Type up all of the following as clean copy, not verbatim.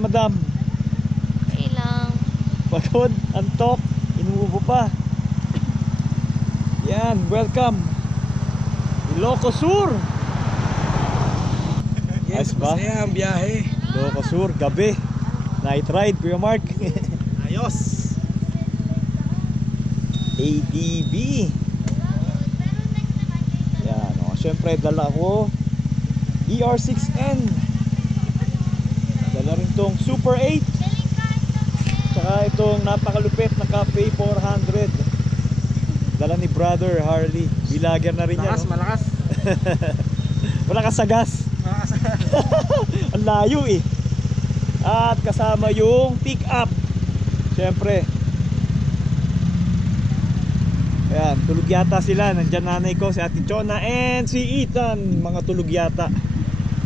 madam? Okay lang. Pagod, antok, inuubo pa. Yan, welcome Ilocos Sur. Yes, masaya ang biyahe. Ilocos Sur, gabi. Night ride, Kuya Mark. Ayos. ADB. Yan, o. Siyempre, dala ko ER6N. Dala rin tong Super 8. Tsaka itong napakalupit na Cafe 400. Dala ni Brother Harley. Bilager na rin yan. Malakas, no? malakas. Wala ka sagas. Ang layo eh. At kasama yung pick up. Siyempre. Ayan, tulog yata sila. Nandyan nanay ko, si Ate Chona and si Ethan. Mga tulog yata.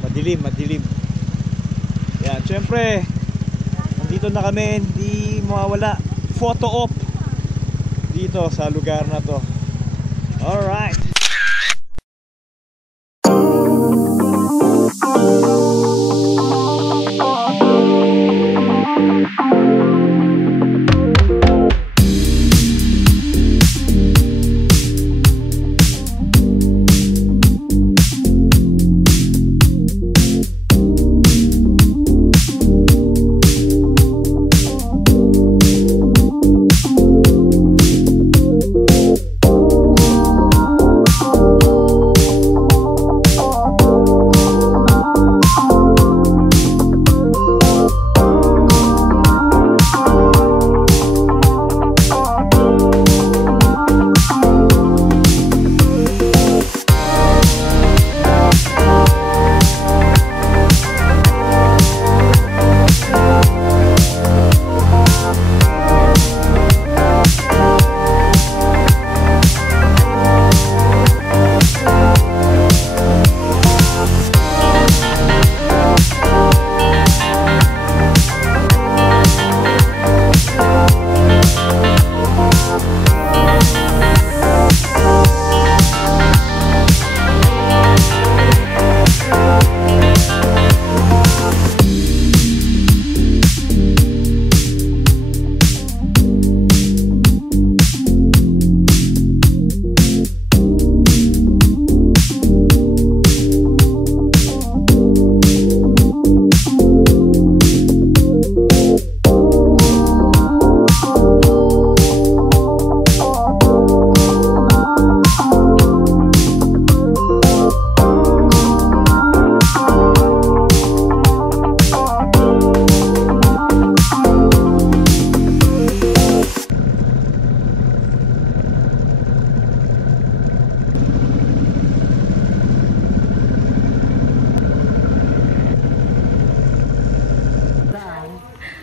Madilim, madilim. Ayan, siyempre nandito na kami. Hindi mawawala photo op dito sa lugar na to. Alright.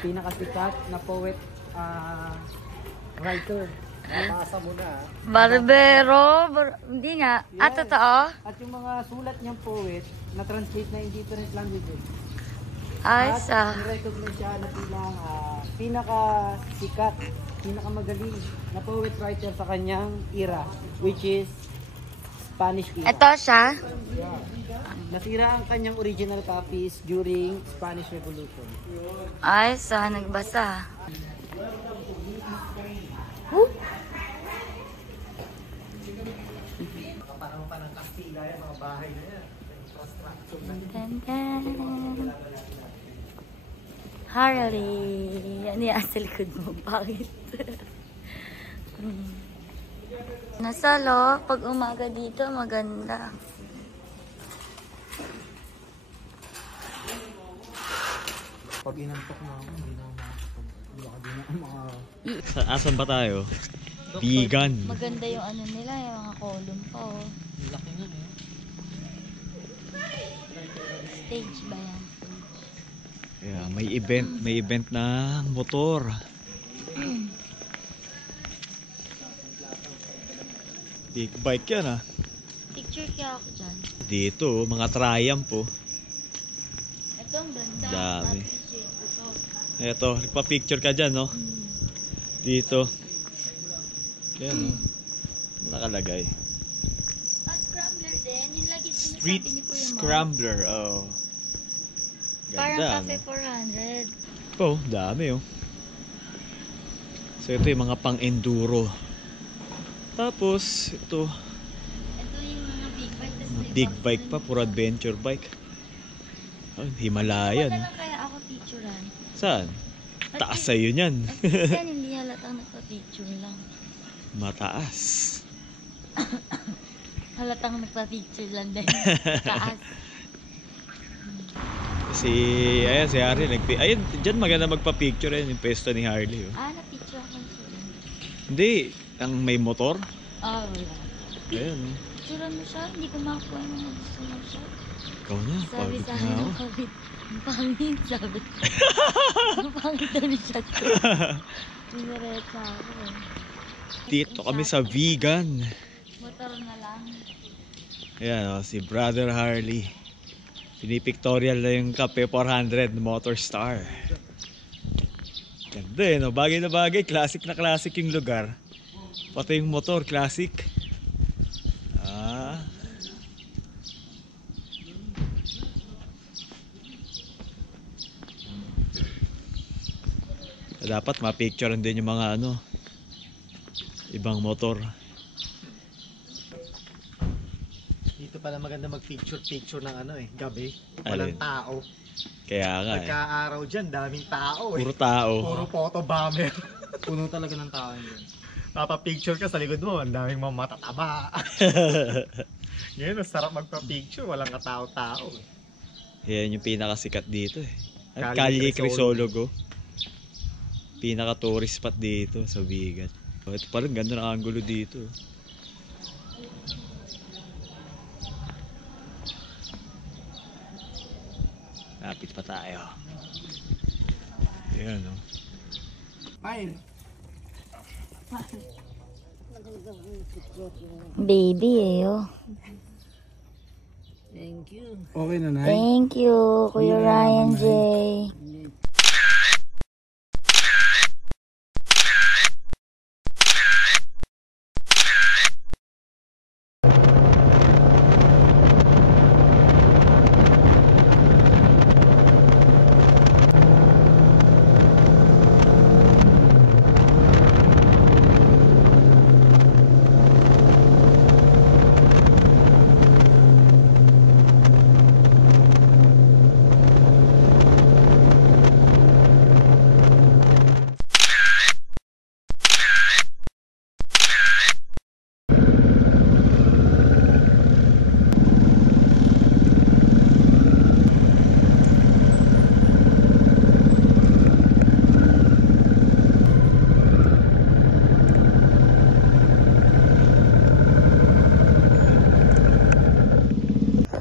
Pinakasikat na poet writer. Nabasa mo na. Barbero? Hindi nga. Yan. Ah, totoo? At yung mga sulat niyang poet na translate na in different languages. Ay, At sa... nirecognize siya na bilang pinakasikat, pinakamagaling na poet writer sa kanyang era, which is Spanish era. Ito siya? Yeah. Nasira ang kanyang original copies during Spanish Revolution. Ay, sa nagbasa. Parang pa ng Kastila yung mga bahay na yan. Dun, dun. Harley. Ano yan sa likod mo? Bakit? Nasa lo, pag umaga dito, maganda. Pag inantok na ako, hindi na makakapag-hindi na mga... Asan ba tayo? Vegan. Maganda yung ano nila, yung mga column pa, oh. Laki nga eh. Stage ba yan? Yeah, may event na motor. Big bike yan ah. Picture kaya ako dyan. Dito, mga Triumph po. Ito ang ganda. Dami. Appreciate ko to. Eto, nagpa-picture ka dyan, no? Dito. Yan, no? Nakalagay. Ah, scrambler din. Yung lagi Street sinasabi ni Kuya Mark. Scrambler, oh. Parang Ganda, Cafe no? 400. pa oh, dami oh. So ito yung mga pang-enduro. Tapos ito, Ito yung mga big bike. Tas may big box bike din. pa, puro adventure bike. Oh, Himalayan. Wala lang kaya ako picturean. Saan? Taas sa'yo niyan. At least yan, hindi halatang nagpa-picture lang. Mataas. Halatang nagpa-picture lang din. Taas. Ayan si Harley. Ayun, dyan maganda magpa-picture yan yung pesto ni Harley. Oh. Na-picture ako siya. Hindi, ang may motor. Ah, wala. Ayun. Oh. Picturean mo siya, hindi ko makakuha yung gusto mo siya. Ikaw na, Sabi pagod sa na akin ako. ng COVID, ang pangit, sabi. Ang pangit daw ni shot ko. Pinaretsa ako eh. Dito kami sa vegan. Motor na lang. Ayan oh, si Brother Harley. Pinipictorial na yung Cafe 400 Motor Star. Ganda eh, no? Bagay na bagay. Classic na classic yung lugar. Pati yung motor, classic. Dapat ma-picturean din yung mga ano, ibang motor. Dito pala maganda mag-picture ng ano eh, gabi. Alin? Walang tao. Kaya nga eh. Pagka-araw dyan, daming tao eh. Puro tao. Puro photo bomber. Puno talaga ng tao yun. Papapicture ka sa likod mo, ang daming mga matataba. Ngayon, ang sarap magpa-picture, walang katao-tao eh. Yan yung pinakasikat dito eh. At Calle Calle Crisologo. Pinaka-tourist spot dito sa Bigat. Oh, ito pa rin, ganda ng angulo dito. Lapit pa tayo. Ayan oh. Fire! Baby eh, oh. Thank you. Okay na, Nay? Thank you, Kuya Ryan J.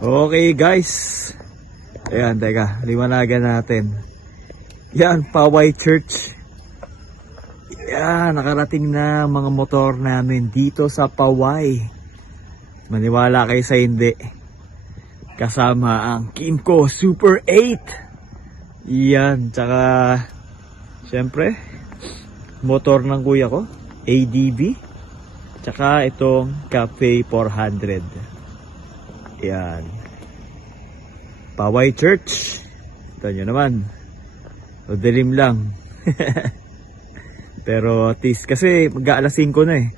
Okay guys. Ayan, teka, liwanagan natin. Yan, Paway Church. Yan, nakarating na mga motor namin dito sa Paway. Maniwala kayo sa hindi. Kasama ang Kimco Super 8. Yan, tsaka syempre, motor ng kuya ko, ADV. Tsaka itong Cafe 400. Yan. Paway Church. Ito nyo naman. Madilim lang. Pero at least kasi mag-aalas 5 na eh.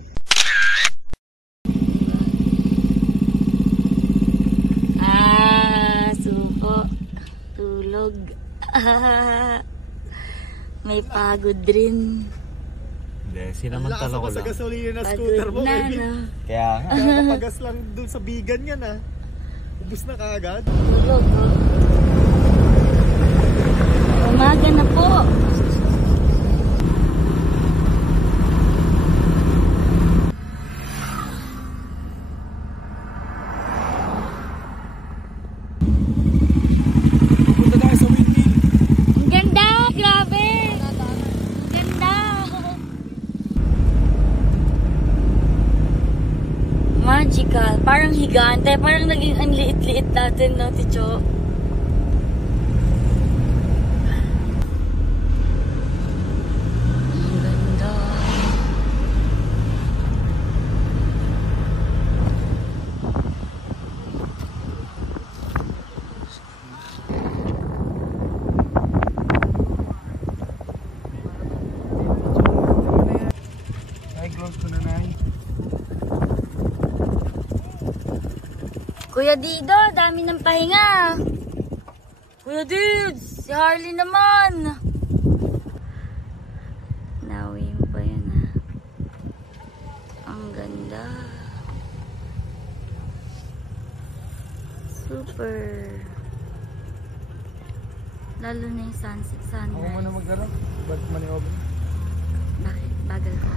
Suko. Tulog. May pagod rin. Hindi, sinamantala ko Sa lang. gasolina na scooter Pagod mo, na, Kevin. no? Kaya nga. Kakapagas lang dun sa bigan yan ah. Ubus na kaagad. Tulog, oh. Umaga na po. Punta tayo sa windmill. Ang ganda! Grabe! Ang ganda! Magical. Parang higante. Parang naging ang liit-liit natin, no, Ticho? Ang ganda. Kuya Dido, dami ng pahinga. Kuya Dids, si Harley naman. Nawin pa yun ha. Ang ganda. Super. Lalo na yung sunset, sunrise. magdara. Ba't maniobre? Bakit? Bagal ko.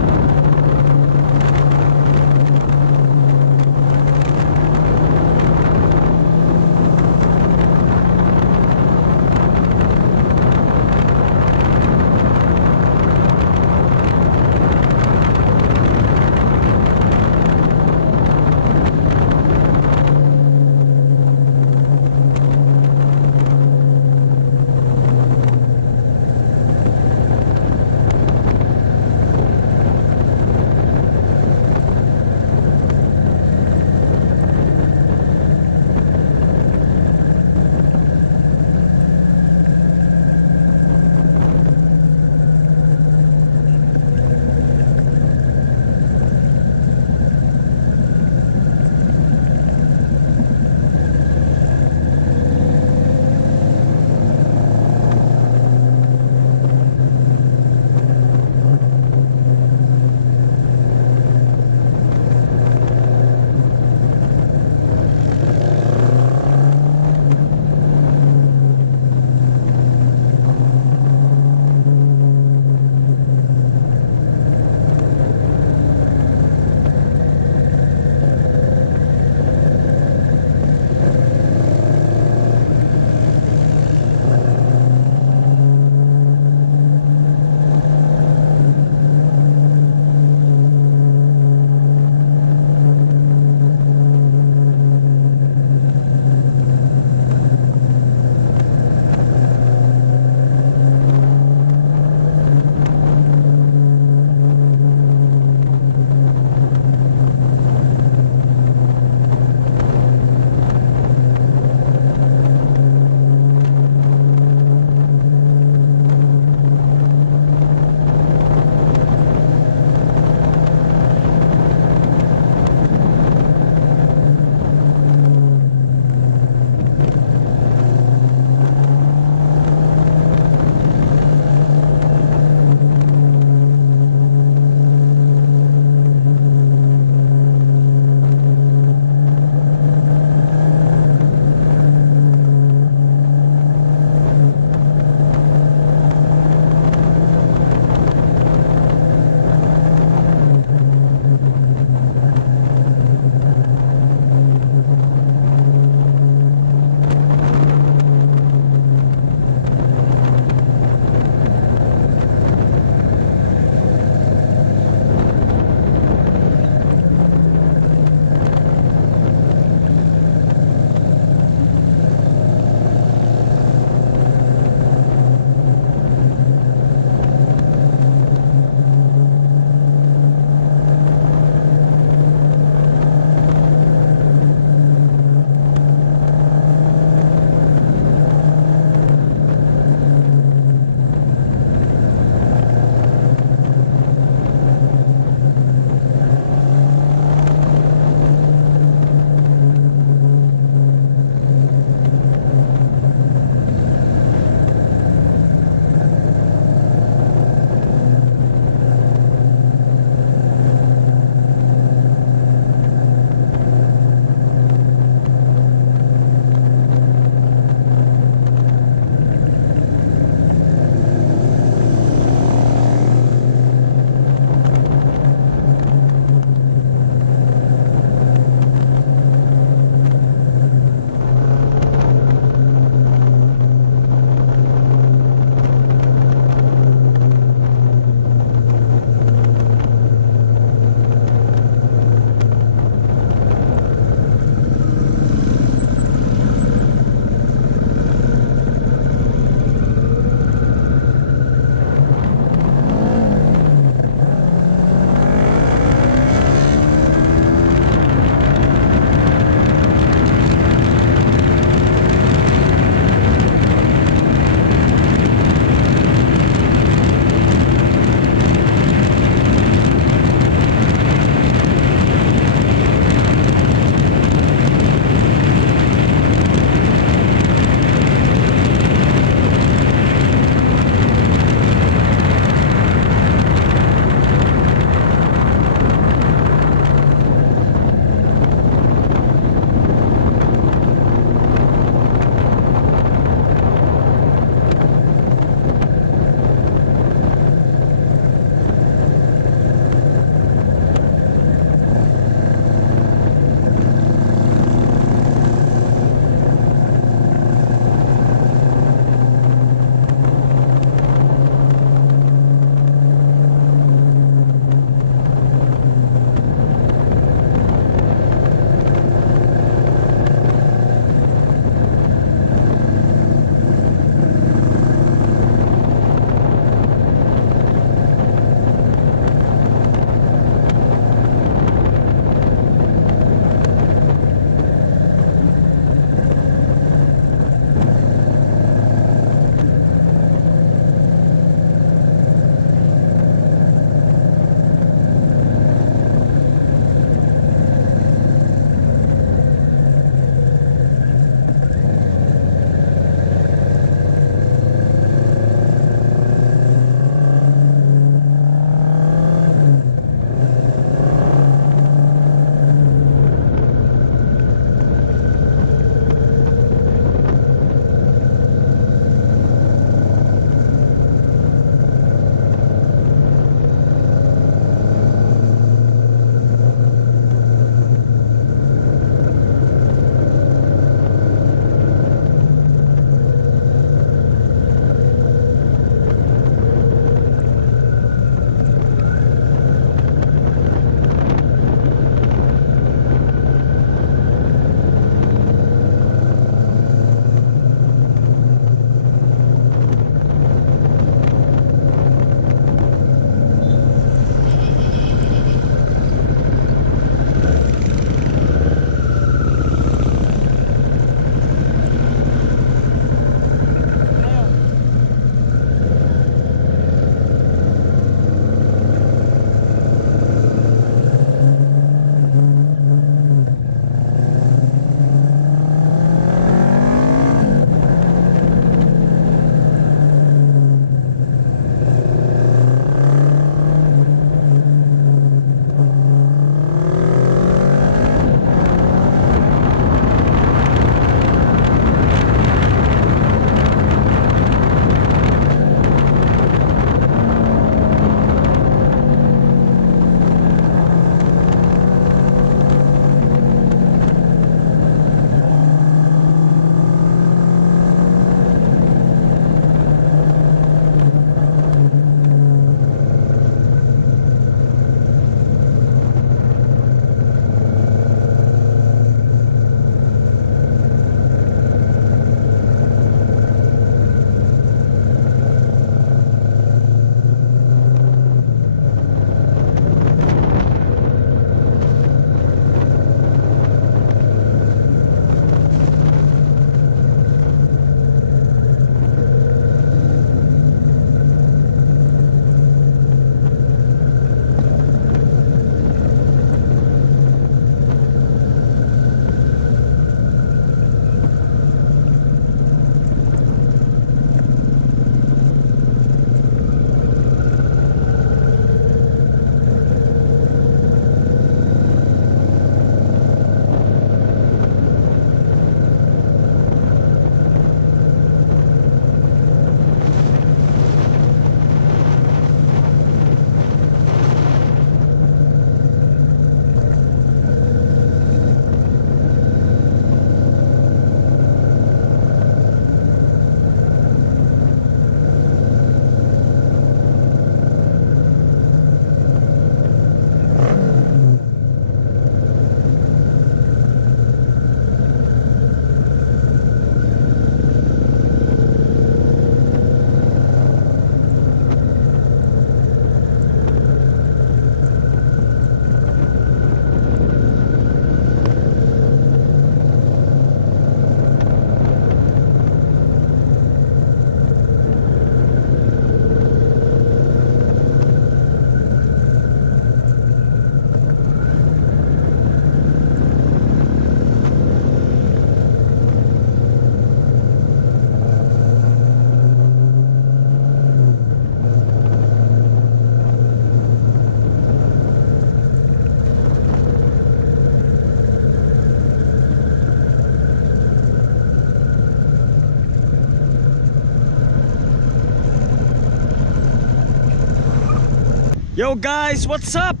Yo guys, what's up?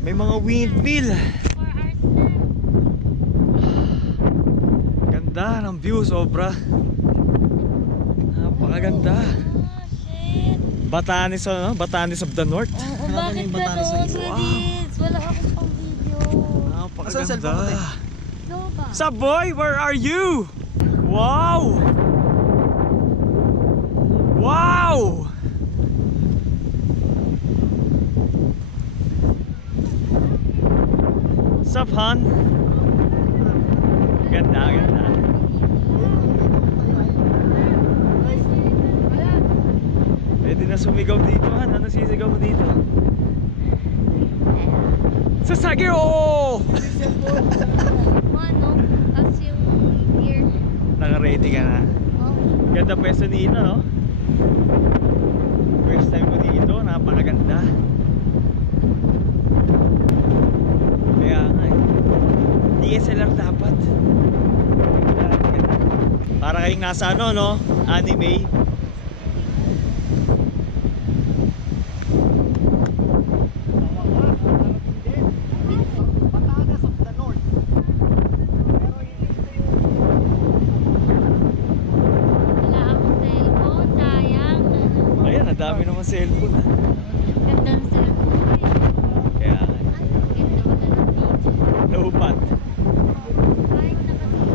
May mga windmill. 4 hours na. Ganda ng view, sobra. Napakaganda. Oh, shit. Batanes, ano? Batanes of the North. Oo, bakit gano'n? Sulit. Wala akong pang video. Napakaganda. No ba? Saboy, where are you? Wow! Wow! Sup, Han? Ganda, ganda. Pwede na sumigaw dito, Han. Ano sisigaw mo dito? Sasagyo! Ano? Tapos yung gear. Naka-ready ka na. Oh. Ganda pwesto ni Ina, no? First time mo dito, napakaganda. Kaya nga eh. DSLR dapat. Ganda. Para kayong nasa ano, no? Anime. Batanes of the North. Pero hindi ito yung Wala akong cellphone. Sayang. Ayan, ang dami naman cellphone. Ah. Ganda ng cellphone. Kaya nga. Ganda wala ng video. Naupat. Ay, nakatingin.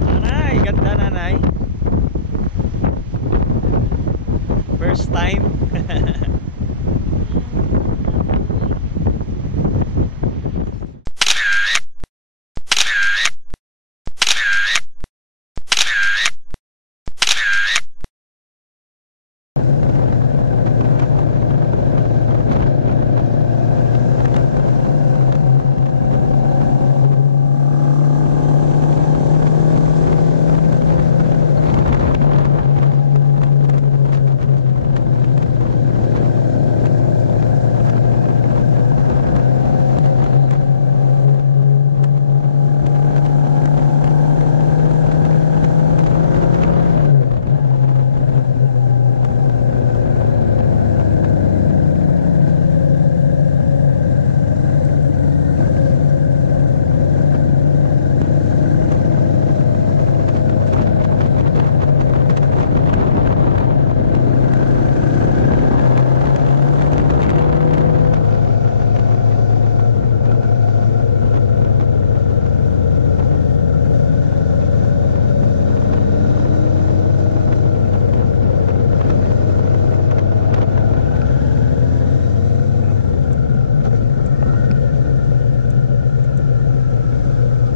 Nanay, ganda nanay. First time.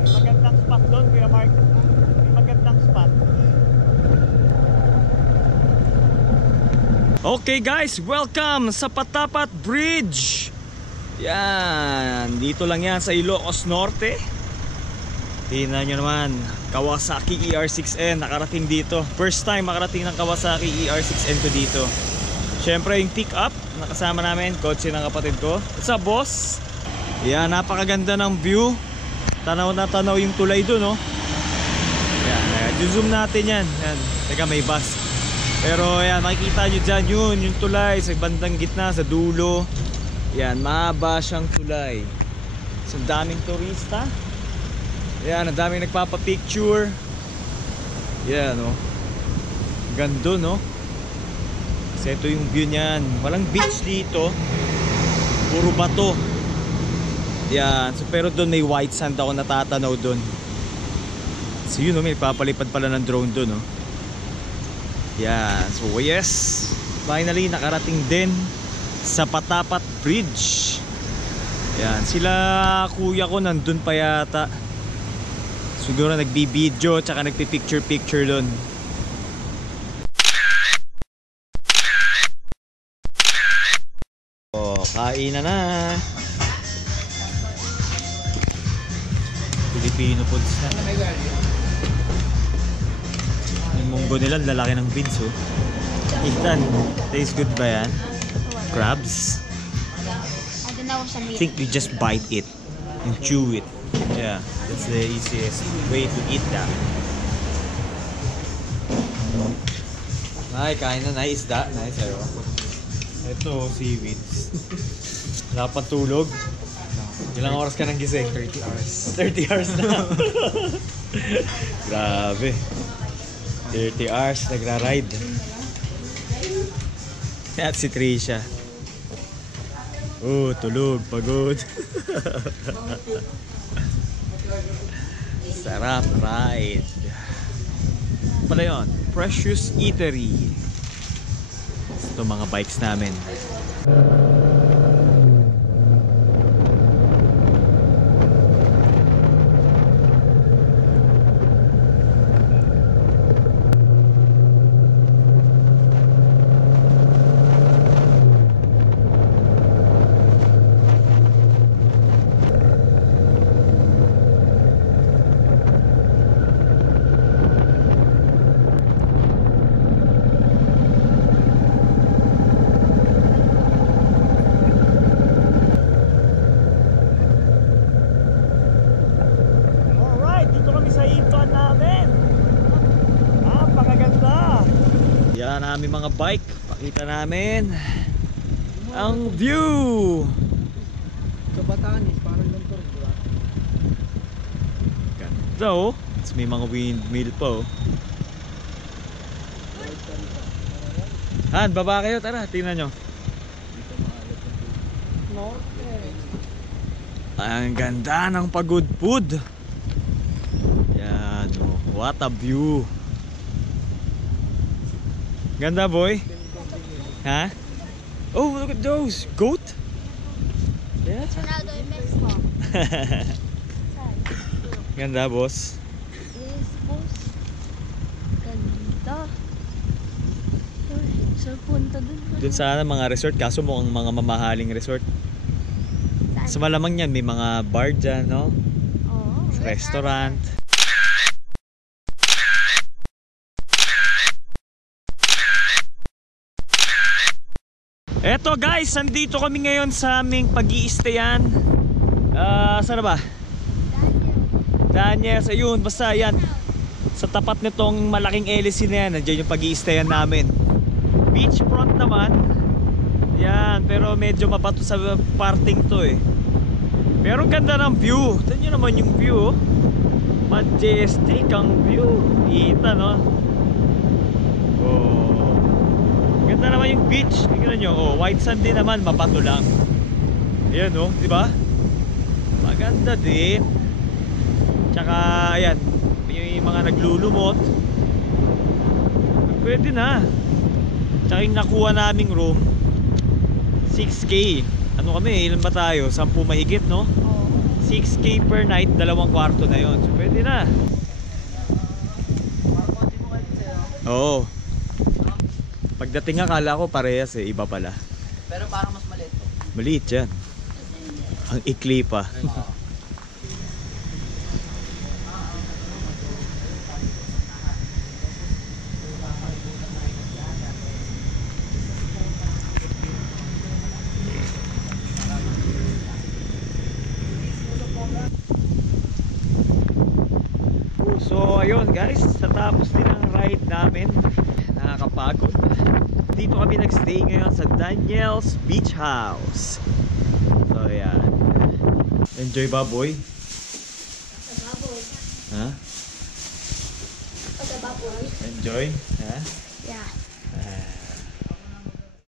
Magandang spot doon, Kuya Mark. Magandang spot. Okay guys, welcome sa Patapat Bridge. Yan, dito lang yan sa Ilocos Norte. Tingnan nyo naman, Kawasaki ER6N nakarating dito. First time makarating ng Kawasaki ER6N ko dito. Syempre yung pick up, nakasama namin, kotse ng kapatid ko. What's up boss? Yan, napakaganda ng view. Tanaw na tanaw yung tulay doon, no? Yan, zoom natin yan. Yan. Teka, may bus. Pero yan, makikita nyo dyan yun, yung tulay sa bandang gitna, sa dulo. Yan, mahaba siyang tulay. So, daming turista. Yan, ang daming nagpapapicture. Yan, no? Gando, no? Kasi ito yung view niyan. Walang beach dito. Puro bato. Yan, so, pero doon may white sand ako natatanaw doon. So yun, no, may papalipad pala ng drone doon, no? Yan, so yes, finally nakarating din sa Patapat Bridge. Yan, sila kuya ko nandun pa yata. Siguro nagbibideo tsaka nagpipicture-picture doon. Oh, kain na. Filipino foods na. Yung munggo nila, lalaki ng beans, oh. Ethan, tastes good ba yan? Crabs? I don't know sa I think you just bite it and chew it. Yeah, that's the easiest way to eat that. Nay, kain na. Nay, isda. Nay, sa'yo. Ito, seaweeds. Wala pa tulog. Ilang oras ka nang gising? 30 hours. 30 hours na. Grabe. 30 hours nagra-ride. At si Trisha. Tulog, pagod. Sarap ride. Pala yun, Precious Eatery. Ito mga bikes namin. Alright, dito kami sa ipan namin. Napakaganda. Yan namin mga bike. Pakita namin ang view. Sa Batanes, parang ganito, di ba? Ganda oh. Tapos may mga windmill pa oh. Han, baba kayo. Tara, tingnan nyo. Norte. Ang ganda ng pagudpud. Yan oh. What a view. Ganda boy. Ha? Oh, look at those. Goat? Yeah. Ronaldo in Mexico. Ganda boss. Yes, boss. Ganda. Uy, saan punta dun? Doon sana mga resort, kaso mukhang mga mamahaling resort. Sa malamang yan, may mga bar dyan, no? Oo. Restaurant. Eto guys, nandito kami ngayon sa aming pag-i-stayan. Saan na ba? Daniel, ayun, basta yan. Sa tapat nitong malaking LC na yan, nandiyan yung pag-i-stayan namin. Beachfront naman. Yan, pero medyo mabato sa parting to eh. Pero ang ganda ng view. Tignan nyo naman yung view. Majestic ang view. Kita no? Oh. Ganda naman yung beach. Tingnan nyo, oh, white sand din naman, mabato lang. Ayan oh, di ba? Maganda din. Tsaka ayan, may mga naglulumot. Pwede na. Tsaka yung nakuha naming room 6K. Ano kami, ilan ba tayo? 10 mahigit no? Oo. 6K per night, 2 kwarto na yon. So pwede na. Oo. Pagdating akala ko parehas eh, iba pala. Pero parang mas maliit to. Maliit yan. Ang ikli pa. So ayun guys, sa tapos din ang ride namin, nakakapagod. Dito kami nagstay ngayon sa Daniel's Beach House. So yan. Enjoy ba boy? Ha? Enjoy? Ha?